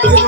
Thank you.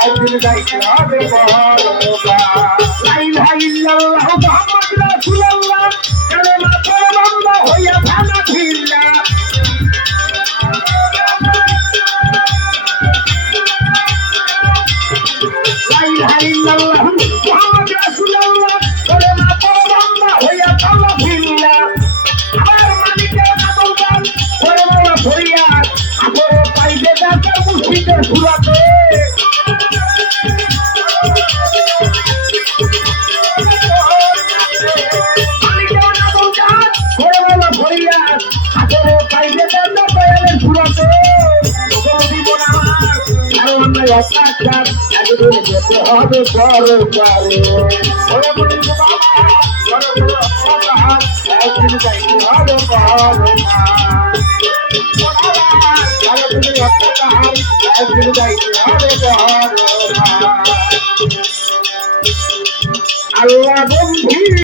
একদিন যাইতে হবে লাইলা ইল্লাল্লাহু মুহাম্মাদ রাসূলুল্লাহ কালেমা পরমান্না হইয়া থানা ভিল্লা লাইলা ইল্লাল্লাহু মুহাম্মাদ দিচ্ছে ঘুরাতে অত্যাচার একদিন যেতে হবে পরে পরে ওরে বলি বাবা একদিন যাইতে হবে পরে মা আল্লাহ বন্ধু